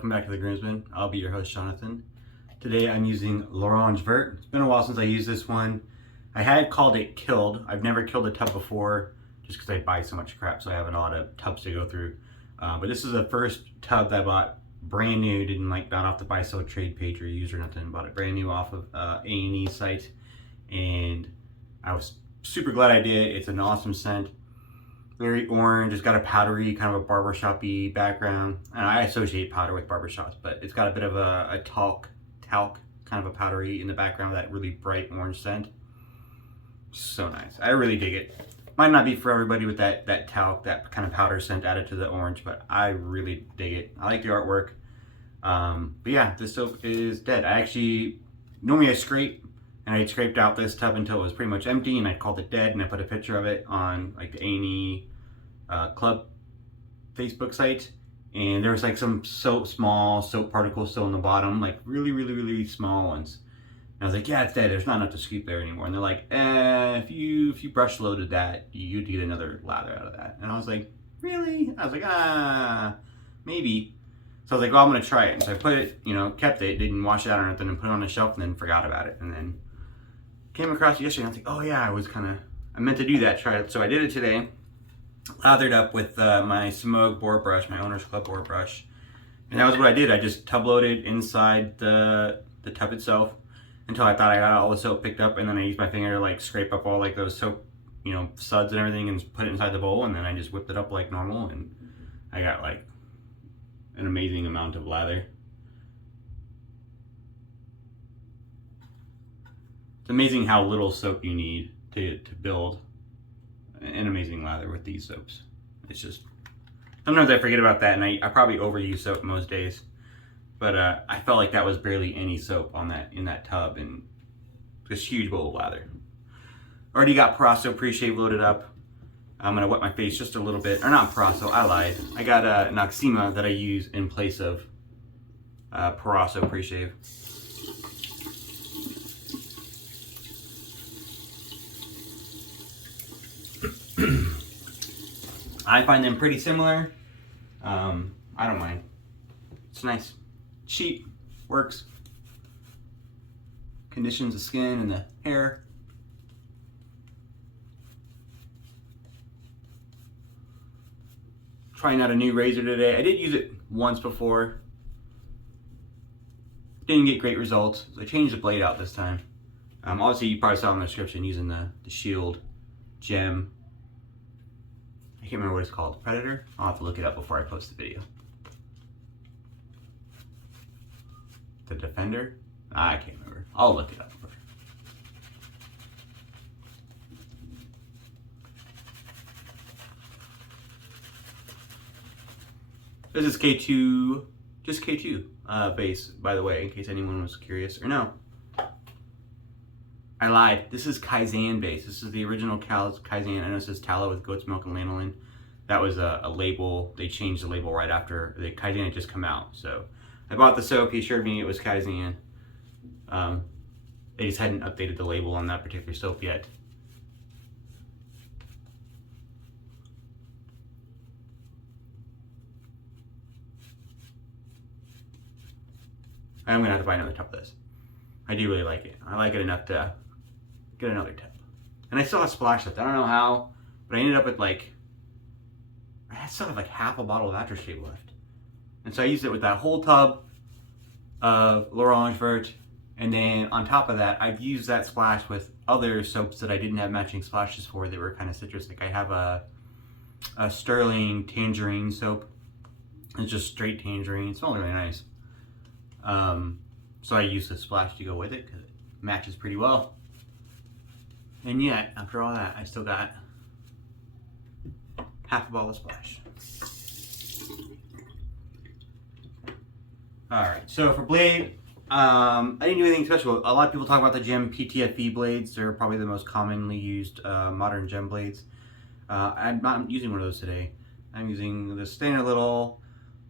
welcome back to the Groomsman. I'll be your host, Jonathan. Today I'm using L'Orange Verte. It's been a while since I used this one. I had called it Killed. I've never killed a tub before just because I buy so much crap, so I have a lot of tubs to go through. But this is the first tub that I bought brand new, didn't like not off the buy sell trade page or use or nothing, bought it brand new off of A&E site, and I was super glad I did. It's an awesome scent. Very orange. It's got a powdery, kind of a barbershop-y background. And I associate powder with barbershops, but it's got a bit of a talc, kind of a powdery in the background, that really bright orange scent. So nice. I really dig it. Might not be for everybody with that talc, that kind of powder scent added to the orange, but I really dig it. I like the artwork. But yeah, this soap is dead. Normally I scrape, and I scraped out this tub until it was pretty much empty, and I called it dead, and I put a picture of it on like the A&E Club Facebook site, and there was like some small soap particles still in the bottom, like really small ones. And I was like, yeah, it's dead. There's not enough to scoop there anymore. And they're like, if you brush loaded that, you'd get another lather out of that. And I was like, really? I was like, maybe. So I was like, well, I'm gonna try it. And so I put it, kept it, didn't wash it out or anything, and put it on the shelf, and then forgot about it. And then came across it yesterday, and I was like, oh yeah, I meant to do that, try it. So I did it today. Lathered up with my Semouge Boar brush, my Owner's Club Boar brush. And that was what I did. I just tub loaded inside the tub itself until I thought I got all the soap picked up, and then I used my finger to like scrape up all like those soap, suds and everything, and put it inside the bowl, and then I just whipped it up like normal, and I got like an amazing amount of lather. It's amazing how little soap you need to build an amazing lather with these soaps. It's just, sometimes I forget about that, and I probably overuse soap most days, but I felt like that was barely any soap in that tub, and this huge bowl of lather. Already got Prosso preshave loaded up. I'm gonna wet my face just a little bit, or not Prosso, I lied. I got a Noxzemma that I use in place of Prosso preshave. I find them pretty similar. I don't mind. It's nice. Cheap. Works. Conditions the skin and the hair. Trying out a new razor today. I did use it once before. Didn't get great results. So I changed the blade out this time. Obviously you probably saw in the description using the Shield gem. I can't remember what it's called. Predator? I'll have to look it up before I post the video. The Defender? I can't remember. I'll look it up. This is K2, just K2 base, by the way, in case anyone was curious. Or no, I lied. This is Kaizen base. This is the original Kaizen. I know it says tallow with goat's milk and lanolin. That was a label. They changed the label right after the Kaizen had just come out. So I bought the soap. He assured me it was Kaizen. They just hadn't updated the label on that particular soap yet. I'm gonna have to buy another tub of this. I do really like it. I like it enough to get another tub. And I still have splash left. I don't know how, but I ended up with I still have like half a bottle of aftershave left. And so I used it with that whole tub of L'Orange Verte. And then on top of that, I've used that splash with other soaps that I didn't have matching splashes for that were kind of citrus. Like I have a Sterling tangerine soap. It's just straight tangerine. It smells really nice. So I used the splash to go with it because it matches pretty well. And yet, after all that, I still got half a bottle of splash. Alright, so for blade, I didn't do anything special. A lot of people talk about the gem PTFE blades. They're probably the most commonly used modern gem blades. I'm not using one of those today. I'm using the standard little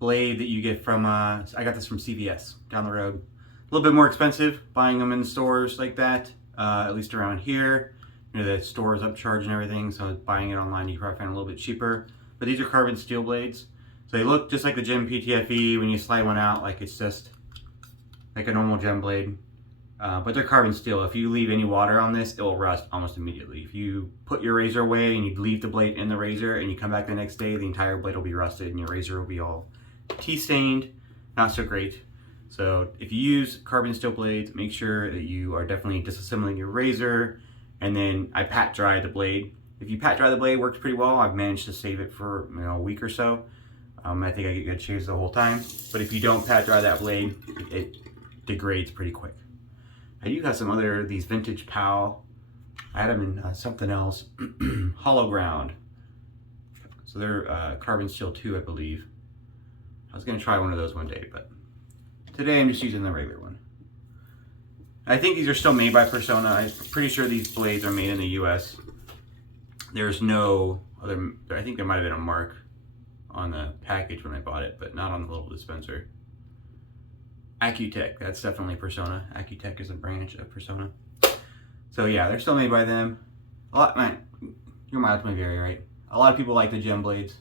blade that you get from, I got this from CVS down the road. A little bit more expensive buying them in stores like that, at least around here. The store is upcharged and everything, so buying it online you probably find it a little bit cheaper. But these are carbon steel blades, So they look just like the Gem PTFE when you slide one out, like it's just like a normal Gem blade. But they're carbon steel. If you leave any water on this, it will rust almost immediately. If you put your razor away and you leave the blade in the razor and you come back the next day, the entire blade will be rusted and your razor will be all tea stained. Not so great. So if you use carbon steel blades, make sure that you are definitely disassembling your razor. And then I pat dry the blade. If you pat dry the blade, it works pretty well. I've managed to save it for a week or so. I think I get good shaves the whole time. But if you don't pat dry that blade, it degrades pretty quick. I do have some other, these vintage PAL. I had them in something else. Hollow ground. So they're carbon steel too, I believe. I was gonna try one of those one day, but today I'm just using the regular one. I think these are still made by Persona. I'm pretty sure these blades are made in the US. There's no other, I think there might have been a mark on the package when I bought it, but not on the little dispenser. Accutech, that's definitely Persona. Accutech is a branch of Persona. So yeah, they're still made by them. A lot, man, you're mild to my very right. A lot of people like the Gem blades.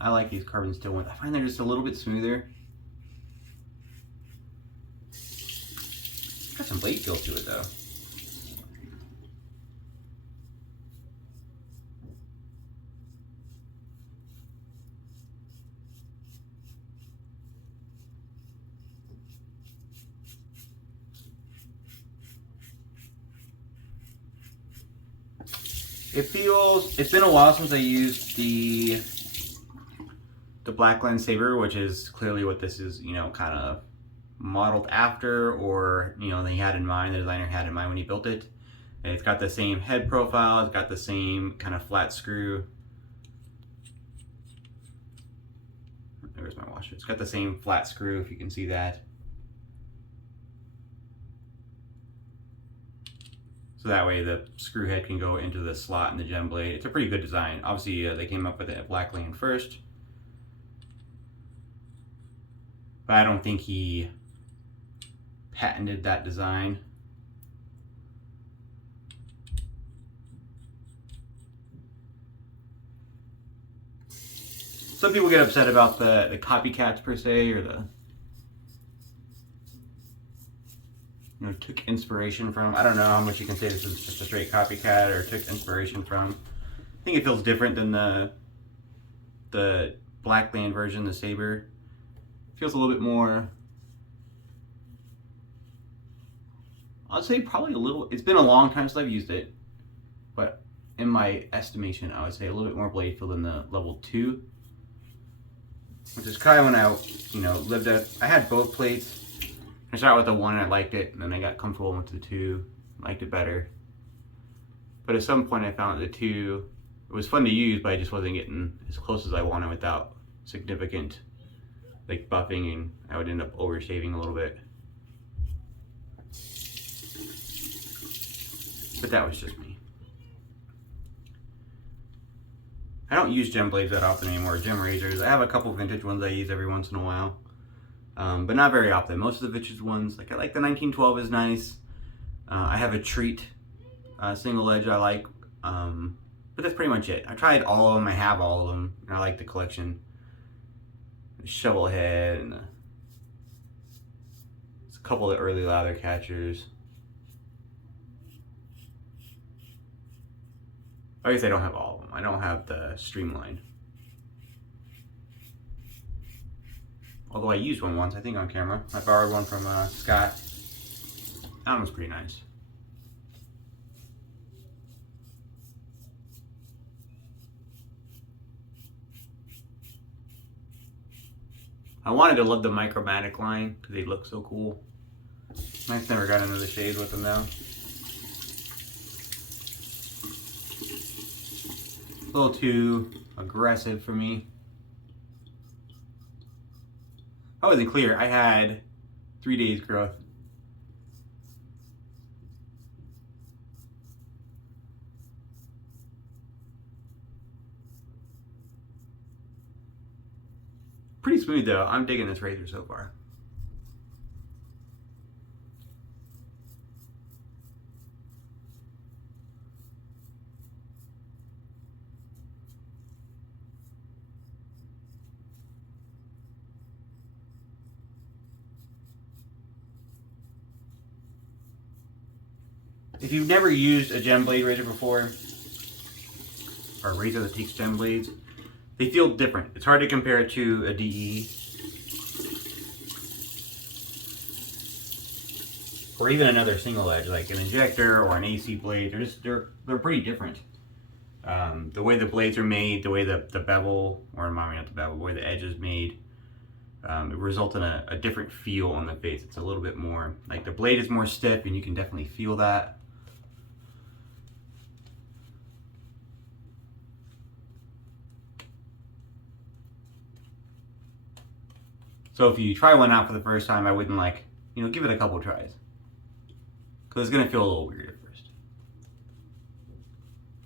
I like these carbon steel ones. I find they're just a little bit smoother. Got some blade feel to it though. It feels, it's been a while since I used the Black Lens Saber, which is clearly what this is, you know, kind of modeled after, or, you know, they had in mind, the designer had in mind when he built it. And it's got the same head profile, it's got the same kind of flat screw. There's my washer. It's got the same flat screw, if you can see that. So that way the screw head can go into the slot in the Gem blade. It's a pretty good design. Obviously they came up with it at Black Lane first. But I don't think he patented that design. Some people get upset about the copycats per se, or the, you know, took inspiration from. I don't know how much you can say this is just a straight copycat or took inspiration from. I think it feels different than the Black Land version, the Saber. It feels a little bit more, I'd say probably a little, it's been a long time since I've used it, but in my estimation, I would say a little bit more blade feel than the level 2. Which is kind of when I, you know, lived at, I had both plates. I started with the 1 and I liked it, and then I got comfortable and went to the 2, liked it better. But at some point I found that the 2, it was fun to use, but I just wasn't getting as close as I wanted without significant like buffing, and I would end up over shaving a little bit. But that was just me. I don't use Gem blades that often anymore, Gem razors. I have a couple vintage ones I use every once in a while. But not very often. Most of the vintage ones, like I like the 1912 is nice. I have a Treat single edge I like, but that's pretty much it. I tried all of them, I have all of them, and I like the collection. The shovel head, and there's a couple of the early lather catchers. I guess I don't have all of them. I don't have the Streamline. Although I used one once, I think on camera. I borrowed one from Scott. That one was pretty nice. I wanted to love the Micromatic line because they look so cool. I just never got into the shades with them though. A little too aggressive for me. I wasn't clear. I had 3 days growth. Pretty smooth though. I'm digging this razor so far. If you've never used a gem blade razor before, or a razor that takes gem blades, they feel different. It's hard to compare it to a DE. Or even another single edge, like an injector or an AC blade. They're pretty different. The way the blades are made, the way the bevel, or not the bevel, the way the edge is made, it results in a different feel on the face. It's a little bit more, like the blade is more stiff and you can definitely feel that. So if you try one out for the first time, I wouldn't give it a couple tries. Because it's going to feel a little weird at first.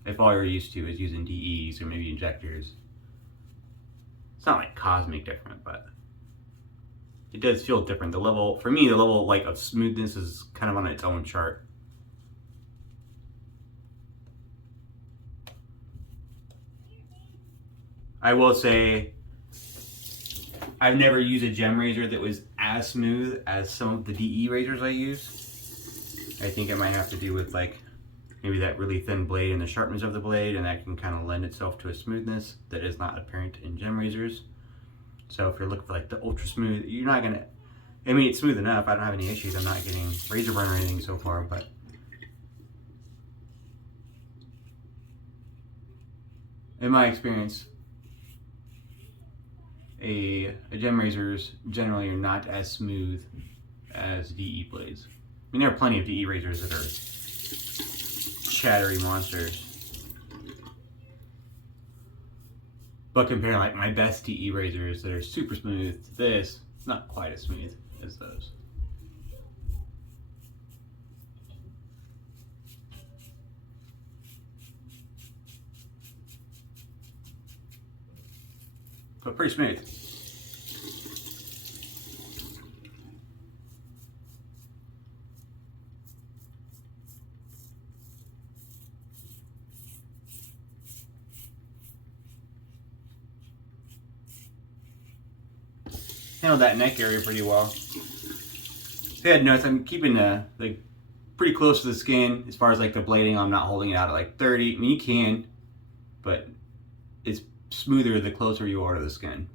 If all you're used to is using DEs or maybe injectors. It's not like cosmic different, but it does feel different. The level, for me, the level of smoothness is kind of on its own chart. I will say, I've never used a gem razor that was as smooth as some of the DE razors I use. I think it might have to do with maybe that really thin blade and the sharpness of the blade, and that can kind of lend itself to a smoothness that is not apparent in gem razors. So if you're looking for the ultra smooth, you're not gonna, I mean, it's smooth enough. I don't have any issues. I'm not getting razor burn or anything so far, but in my experience, a gem razors generally are not as smooth as DE blades. I mean, there are plenty of DE razors that are chattery monsters. But comparing my best DE razors that are super smooth to this, it's not quite as smooth as those. But pretty smooth. Handled that neck area pretty well. If you had noticed, I'm keeping pretty close to the skin as far as the blading. I'm not holding it out at 30. I mean, you can, but it's smoother the closer you are to the skin,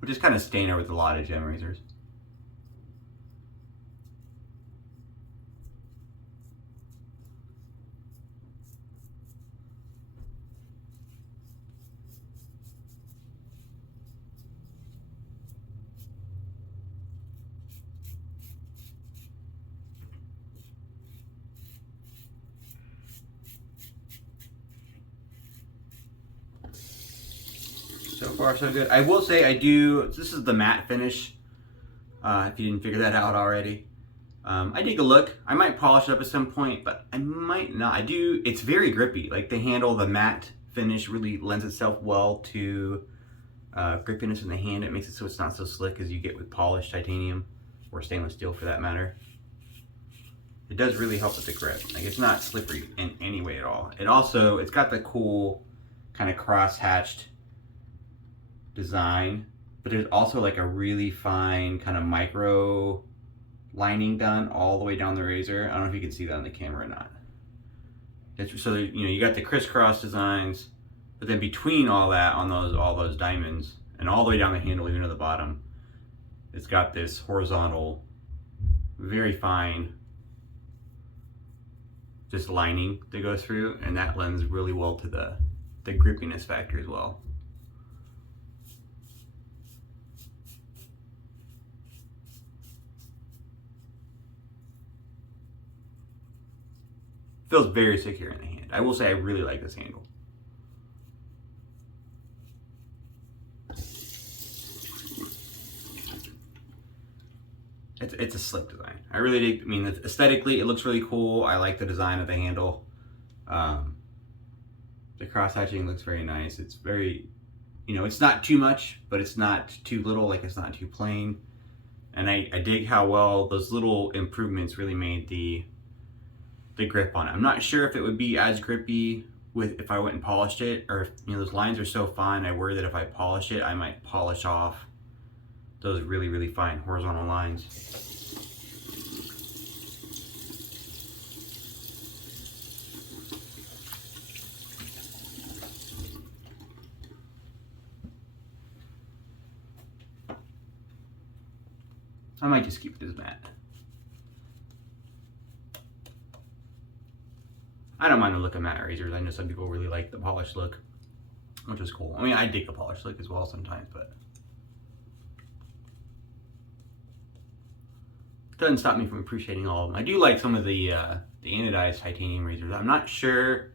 which is kind of standard with a lot of gem razors. So far, so good. I will say this is the matte finish, if you didn't figure that out already. I take a look. I might polish it up at some point, but I might not. It's very grippy. The handle, the matte finish really lends itself well to grippiness in the hand. It makes it so it's not so slick as you get with polished titanium, or stainless steel for that matter. It does really help with the grip. It's not slippery in any way at all. It's got the cool kind of cross-hatched design, but there's also a really fine kind of micro lining done all the way down the razor. I don't know if you can see that on the camera or not. So you got the crisscross designs, but then between all that, on all those diamonds, and all the way down the handle, even to the bottom, it's got this horizontal, very fine, just lining that goes through, and that lends really well to the grippiness factor as well. Feels very secure in the hand. I will say I really like this handle. It's a slick design. I really dig. I mean, aesthetically, it looks really cool. I like the design of the handle. The cross hatching looks very nice. It's very, it's not too much, but it's not too little. It's not too plain. And I dig how well those little improvements really made the grip on it. I'm not sure if it would be as grippy if I went and polished it, or if those lines are so fine, I worry that if I polish it, I might polish off those really, really fine horizontal lines. I might just keep it as matte. I don't mind the look of matte razors. I know some people really like the polished look, which is cool. I mean, I dig the polished look as well sometimes, but it doesn't stop me from appreciating all of them. I do like some of the anodized titanium razors. I'm not sure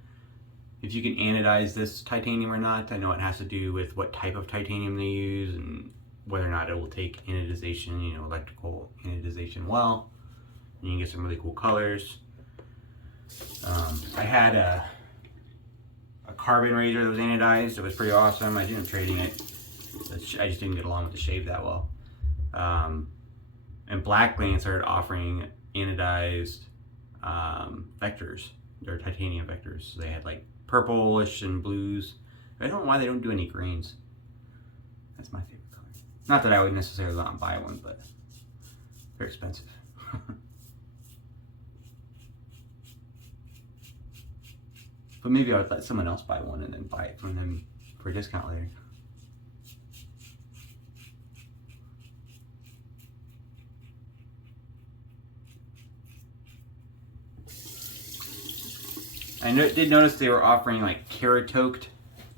if you can anodize this titanium or not. I know it has to do with what type of titanium they use and whether or not it will take anodization, you know, electrical anodization well. And you can get some really cool colors. I had a carbon razor that was anodized. It was pretty awesome. I ended up trading it. I just didn't get along with the shave that well. And Blacklane started offering anodized vectors. They're titanium vectors. So they had like purplish and blues. I don't know why they don't do any greens. That's my favorite color. Not that I would necessarily want to buy one, but they're expensive. But maybe I would let someone else buy one and then buy it from them for a discount later. I did notice they were offering like keratoked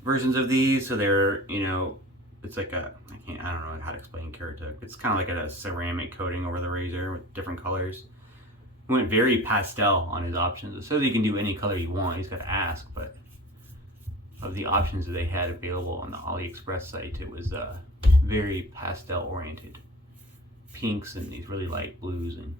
versions of these, so they're, you know, it's like a, I don't know how to explain keratoked. It's kind of like a ceramic coating over the razor with different colors. He went very pastel on his options. So that you can do any color you want. He's got to ask, but of the options that they had available on the AliExpress site, it was very pastel oriented. Pinks and these really light blues and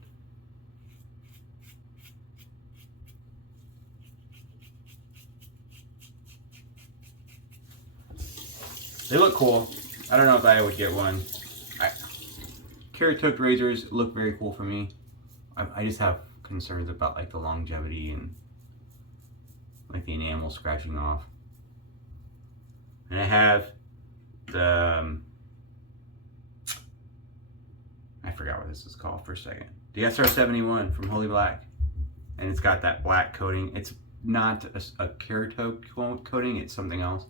they look cool. I don't know if I would get one. Keratoked razors look very cool for me. I just have concerns about like the longevity and like the enamel scratching off. And I have the, I forgot what this is called for a second. The SR71 from Holy Black. And it's got that black coating. It's not a keratoked coating, it's something else.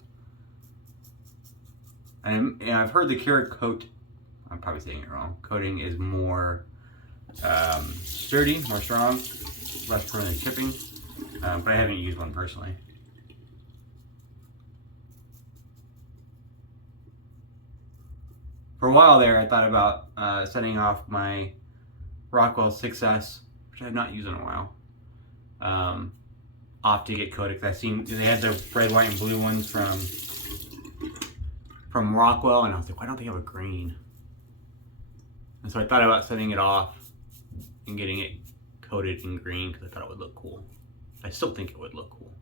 And I've heard the Keracote, I'm probably saying it wrong, coating is more sturdy, more strong, less prone to chipping, but I haven't used one personally. For a while there, I thought about setting off my Rockwell 6S, which I have not used in a while, off to get coated. I've seen they had the red, white, and blue ones from Rockwell, and I was like, why don't they have a green? And so I thought about setting it off and getting it coated in green because I thought it would look cool. I still think it would look cool.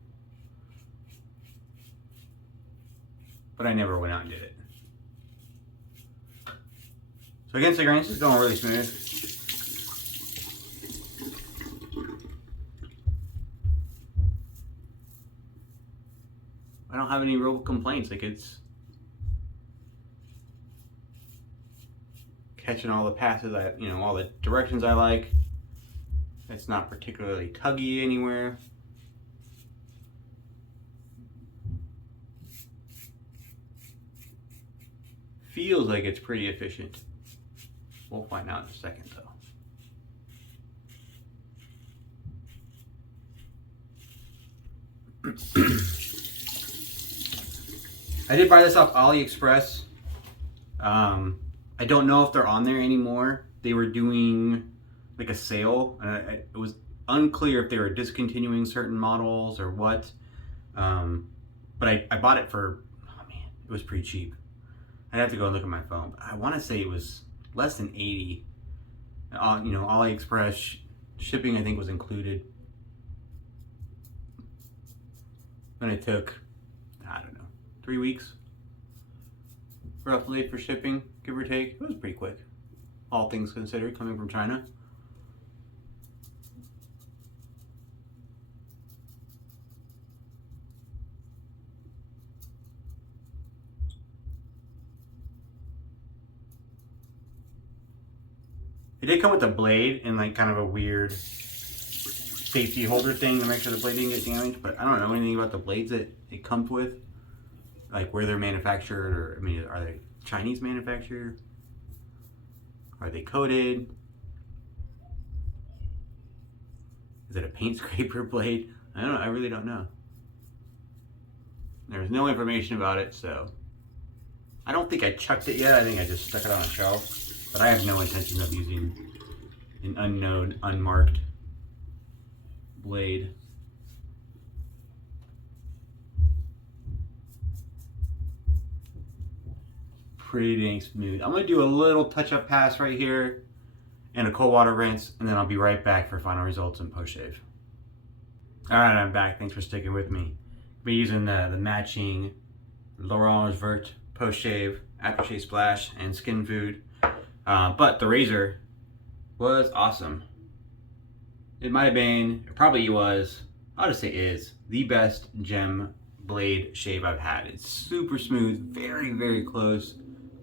But I never went out and did it. So against the grain, this is going really smooth. I don't have any real complaints. Like, it's catching all the passes, all the directions I like. It's not particularly tuggy anywhere. Feels like it's pretty efficient. We'll find out in a second though. I did buy this off AliExpress. I don't know if they're on there anymore. They were doing like a sale, and it was unclear if they were discontinuing certain models or what. But I bought it for, oh man, it was pretty cheap. I'd have to go and look at my phone, but I want to say it was less than 80. AliExpress shipping I think was included. And it took, I don't know, 3 weeks roughly for shipping, give or take. It was pretty quick, all things considered, coming from China. It did come with a blade and like kind of a weird safety holder thing to make sure the blade didn't get damaged, but I don't know anything about the blades that it comes with, like where they're manufactured, or I mean, are they Chinese manufactured? Are they coated? Is it a paint scraper blade? I don't know, I really don't know. There's no information about it, so I don't think I chucked it yet. I think I just stuck it on a shelf, but I have no intention of using an unknown, unmarked blade. Pretty dang smooth. I'm gonna do a little touch-up pass right here and a cold water rinse, and then I'll be right back for final results and post-shave. All right, I'm back. Thanks for sticking with me. I'll be using the matching L'Orange Verte post-shave, aftershave splash, and skin food. But the razor was awesome. It might have been, it probably was, I'll just say is, the best gem blade shave I've had. It's super smooth, very, very close,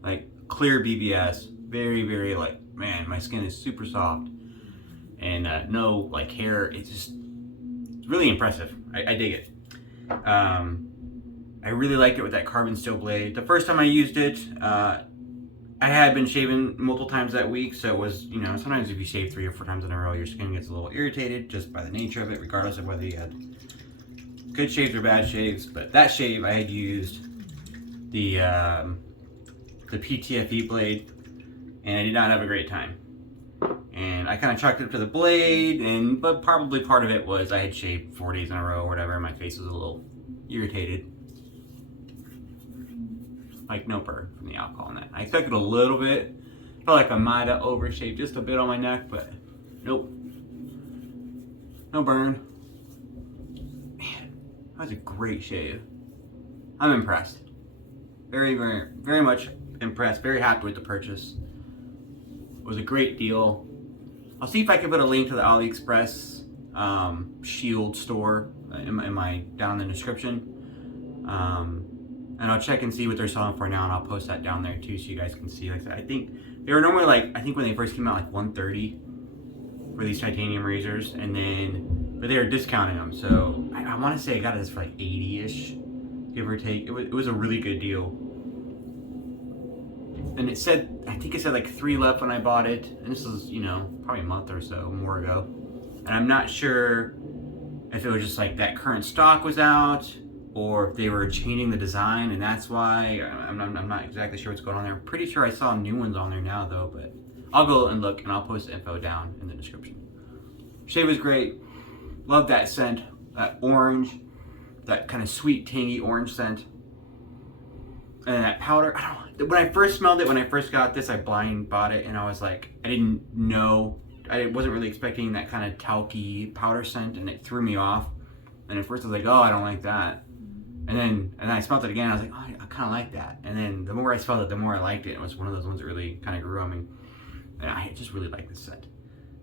like clear BBS, very, very like, man, my skin is super soft, and no like hair. It's really impressive. I dig it. I really liked it with that carbon steel blade. The first time I used it, I had been shaving multiple times that week, so it was, you know, sometimes if you shave 3 or 4 times in a row, your skin gets a little irritated just by the nature of it, regardless of whether you had good shaves or bad shaves. But that shave, I had used the PTFE blade, and I did not have a great time. And I kind of chalked it up to the blade, but probably part of it was I had shaved 4 days in a row or whatever, and my face was a little irritated. Like no burn from the alcohol in that. I expected a little bit. Felt like I might have overshaved just a bit on my neck, but nope. No burn. Man, that was a great shave. I'm impressed. Very, very, very much impressed. Very happy with the purchase. It was a great deal. I'll see if I can put a link to the AliExpress Shield store down in the description. And I'll check and see what they're selling for now, and I'll post that down there too, so you guys can see. Like I said, I think they were normally like, I think when they first came out, like $130 for these titanium razors, and then, but they were discounting them. So I want to say I got this for like 80-ish, give or take. It was a really good deal. And it said, I think it said like 3 left when I bought it, and this was, you know, probably a month or so more ago. And I'm not sure if it was just like that current stock was out, or if they were changing the design, and that's why. I'm not exactly sure what's going on there. I'm pretty sure I saw new ones on there now though, but I'll go and look, and I'll post the info down in the description. Shave was great. Love that scent, that orange, that kind of sweet, tangy orange scent. And that powder, when I first smelled it, when I first got this, I blind bought it, and I was like, I didn't know, I wasn't really expecting that kind of talky powder scent, and it threw me off. And at first I was like, oh, I don't like that. And then I smelled it again, and I was like, oh, I kind of like that. And then the more I smelled it, the more I liked it. It was one of those ones that really kind of grew on me. And I just really like this scent.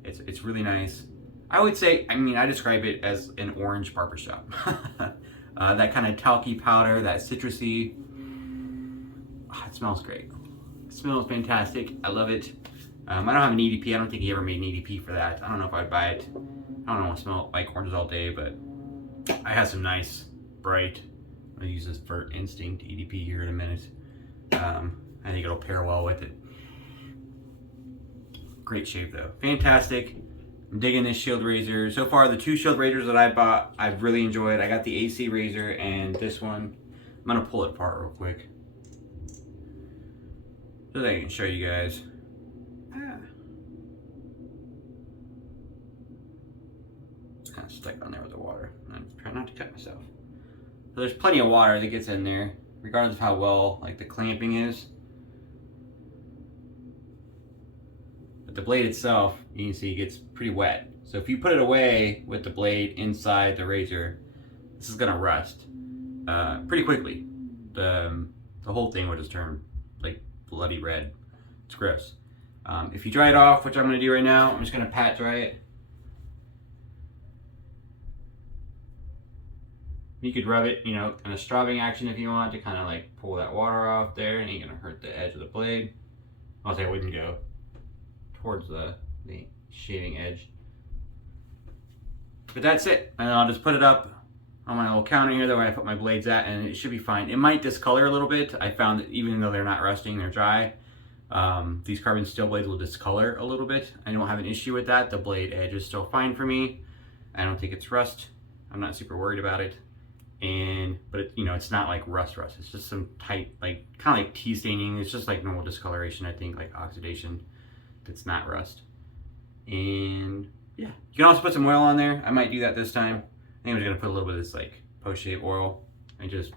It's really nice. I would say, I mean, I describe it as an orange barbershop. That kind of talky powder, that citrusy. Oh, it smells great. It smells fantastic. I love it. I don't have an EDP. I don't think he ever made an EDP for that. I don't know if I'd buy it. I don't know, I smell like oranges all day, but I have some nice, bright, I'm gonna use this Verte Instinct EDP here in a minute. I think it'll pair well with it. Great shave though, fantastic. I'm digging this Shield razor. So far, the 2 Shield razors that I bought, I've really enjoyed. I got the AC razor and this one. I'm gonna pull it apart real quick so that I can show you guys. It's kind of stuck on there with the water. I'm trying not to cut myself. So there's plenty of water that gets in there, regardless of how well like the clamping is. But the blade itself, you can see, gets pretty wet. So if you put it away with the blade inside the razor, this is gonna rust pretty quickly. The whole thing will just turn like bloody red. It's gross. If you dry it off, which I'm gonna do right now, I'm just gonna pat dry it. You could rub it, you know, in a strabbing action if you want to kind of like pull that water off there. It ain't gonna hurt the edge of the blade. I'll say I wouldn't go towards the shaving edge. But that's it. And I'll just put it up on my little counter here, the way I put my blades at, and it should be fine. It might discolor a little bit. I found that even though they're not rusting, they're dry. These carbon steel blades will discolor a little bit. I don't have an issue with that. The blade edge is still fine for me. I don't think it's rust. I'm not super worried about it. But it, it's not like rust. It's just some tight, like kind of like tea staining. It's just like normal discoloration, I think, like oxidation. That's not rust. And yeah, you can also put some oil on there. I might do that this time. I think I'm just gonna put a little bit of this like post-shave oil and just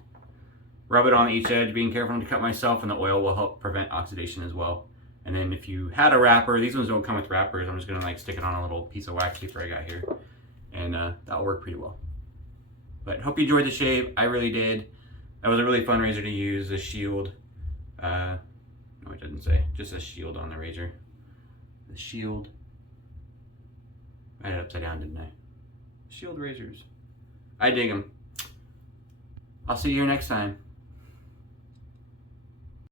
rub it on each edge, being careful not to cut myself, and the oil will help prevent oxidation as well. And then if you had a wrapper, these ones don't come with wrappers. I'm just gonna like stick it on a little piece of wax paper I got here, and that'll work pretty well. But hope you enjoyed the shave. I really did. That was a really fun razor to use. The shield. No, it doesn't say. Just a shield on the razor. The shield. I had it upside down, didn't I? Shield razors. I dig them. I'll see you here next time.